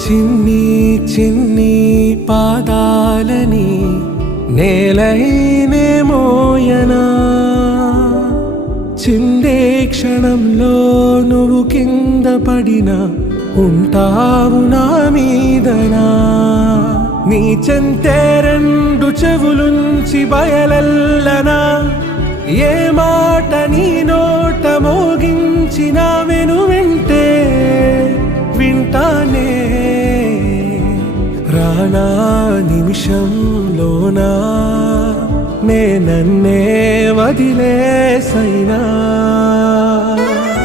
చిన్ని చిన్ని పాదాలని నేలైనే మోయనా, చిందే క్షణంలో నువ్వు కింద పడినా ఉంటావు నా మీదనా. నీ చెంతే రెండు చెవులుంచి బయలెల్లనా, ఏ మాట నీ నోట మోగించినా వెను వింటే వింటానే. రానా నిమిషంలోనా నే నన్నే వదిలేసైనా.